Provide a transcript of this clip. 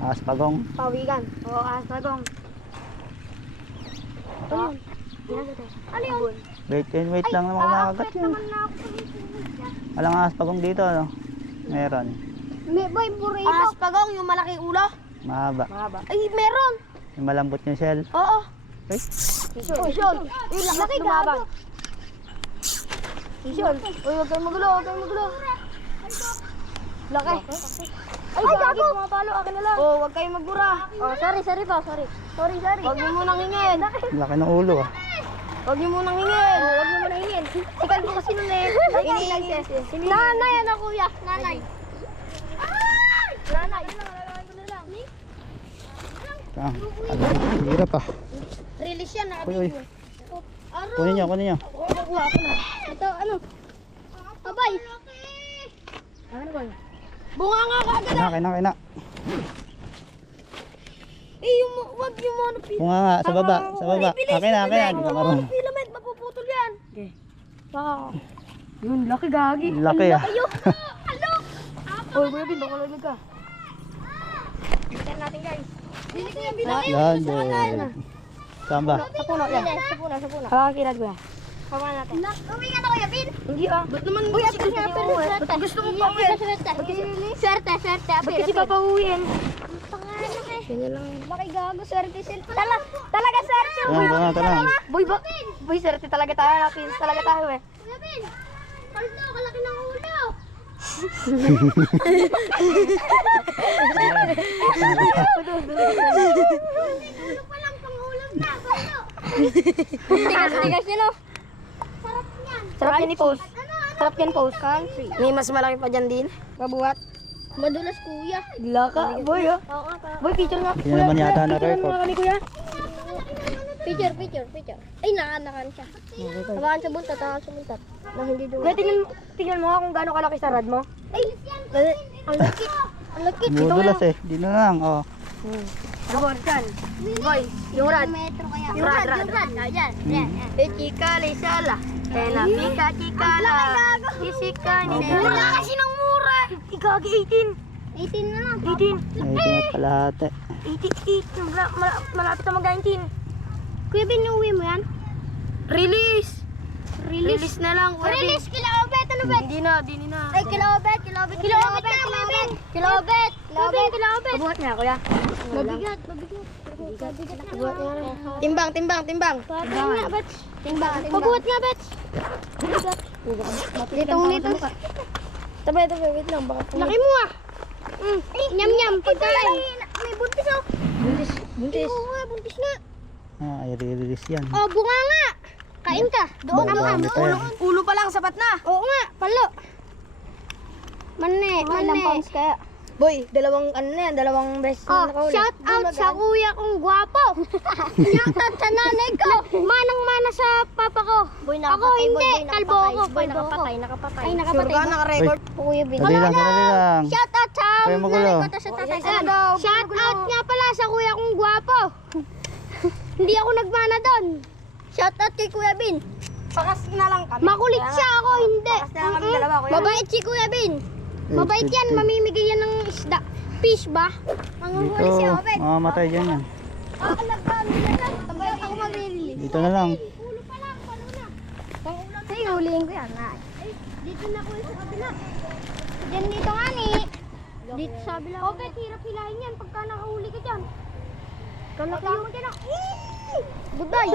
Aspagong. Pawikan. Oo, aspagong. Ano yun? Wait lang naman kumakagat yun. Walang aspagong dito, ano? Meron. May boy, burrito. Aspagong, yung malaki ulo? Mahaba. Ay, meron. Yung malambot yung shell. Oo. Ay, Ison. Uy, laki gago. Ison. Uy, huwag kayong magulo, Laki. Ay, gago. Pumapalo, akin na lang. Oh, huwag kayong magmura. Oh, sorry po, sorry. Sorry. Huwag niyo munang hingin. laki ng ulo ah. Huwag niyo munang hingin. Sikal ko kasi nun eh. Nanay, ano kuya? Nanay. Nanay. Ah, hirap ah. Release yan, Uy. Kunin nyo. Kuha ko na. Ito, ano? Abay. Ano ba? Bunga nga kaagad ah. Kina. Eh, wag yung monopil. Kung nga, sa baba. Akin na. Hindi ka marunong. Filament, mapuputol yan. Okay. Wow. Yun, laki gagi. Laki ah. Ayun. Alo. Oy, Kuya Bin, baka lamig ka. Tingnan natin guys. Dili ko yung bilangin. Yan. Saan ba? Sa puno yan. Sa puno. Kakakilad ko yan. Hawa natin. Uwi ka na Kuya Bin. Hindi ah. Ba't naman Uy, ako nga pero swerte. Gusto mo pa uwi. Swerte. Ba't kasi papauwiin? Ganyan lang. Laki gago, swerte sila. Talaga swerte. Talang. Boy, swerte talaga tayo natin. Talaga tayo eh. Kuya Ben, paldo, kalaki ng ulo. Ulo pa lang pangulog na, paldo. Tigas yun oh. Sarap niyan. Sarap yan i-post. Sarap yan post. Country. May mas malaki pa dyan din. Mabuhat. Madulas kuya. Gila ka. Boy oh. Oo nga. Boy, picture nga. Hindi naman yata na-record. Kami kuya. Picture. Ay, nakanakan siya. Tawakan sa buntot. Na hindi doon. Kuya, tingnan mo nga kung gaano kalaki sa rad mo. Ay, ang lakit. Ang lakit. Mudulas eh. Di na lang. Oh. Boy, saan? Boy, yung rad. Metro kaya. Yung rad. Yan. Chika, lisala. Tena, pika, chikala. Isika, Wala kasi ng mura. Igagi 18. 18 na lang. 18. Ay, at kalahati. 88. Malapit na mag-19. Kuya Ben, uwi mo yan? Release na lang. Kuya Bin. Release, kilobet. Ano bet? Hindi na. Ay, kilobet. Mabuhat niya, kuya. Mabigat. Timbang. Timbang nga, bets. Pabuhat nga, bets. Nitong. Tabay, wait lang. Baka Laki mo ah. Nyam. Pagkain. May buntis oh. buntis. Oo nga, buntis nga. Ah, ay, release yan. Oh, bunga nga. Kain ka. Doon Marami pa yan. Ulo pa lang, sapat na. Oo nga, palo. Manne. kaya? Boy, dalawang beses Oh, shout out sa kuya kong gwapo. Shout out sa nanay ko. Manang-mana sa papa ko. Ako hindi, kalbo ako. Nakapatay. Ay, nakapatay ba? Naka-record. Kuya Bin. Dali lang. Shout out sa Kayo magulo. nanay ko at sa tatay ko. Shout out nga pala sa kuya kong gwapo. Hindi ako nagmana doon. Shout out kay Kuya Bin. Pakas na lang kami. Makulit siya, ako hindi. Pakas na lang kami dalawa, kuya. Mabait si Kuya Bin. Mabait yan, mamimigay yan ng isda. Fish ba? Manguhuli siya, mabait. Mamamatay dyan yan. Ako maglililis. Dito na lang. Ulo pa lang, palo na. Sige, huliin ko yan. Dito na kuya sa kabila. Diyan dito nga ni. Dito sa kabila. O, bet, hirap hilahin yan pagka nakahuli ka dyan. Kalaki mo dyan. Buday.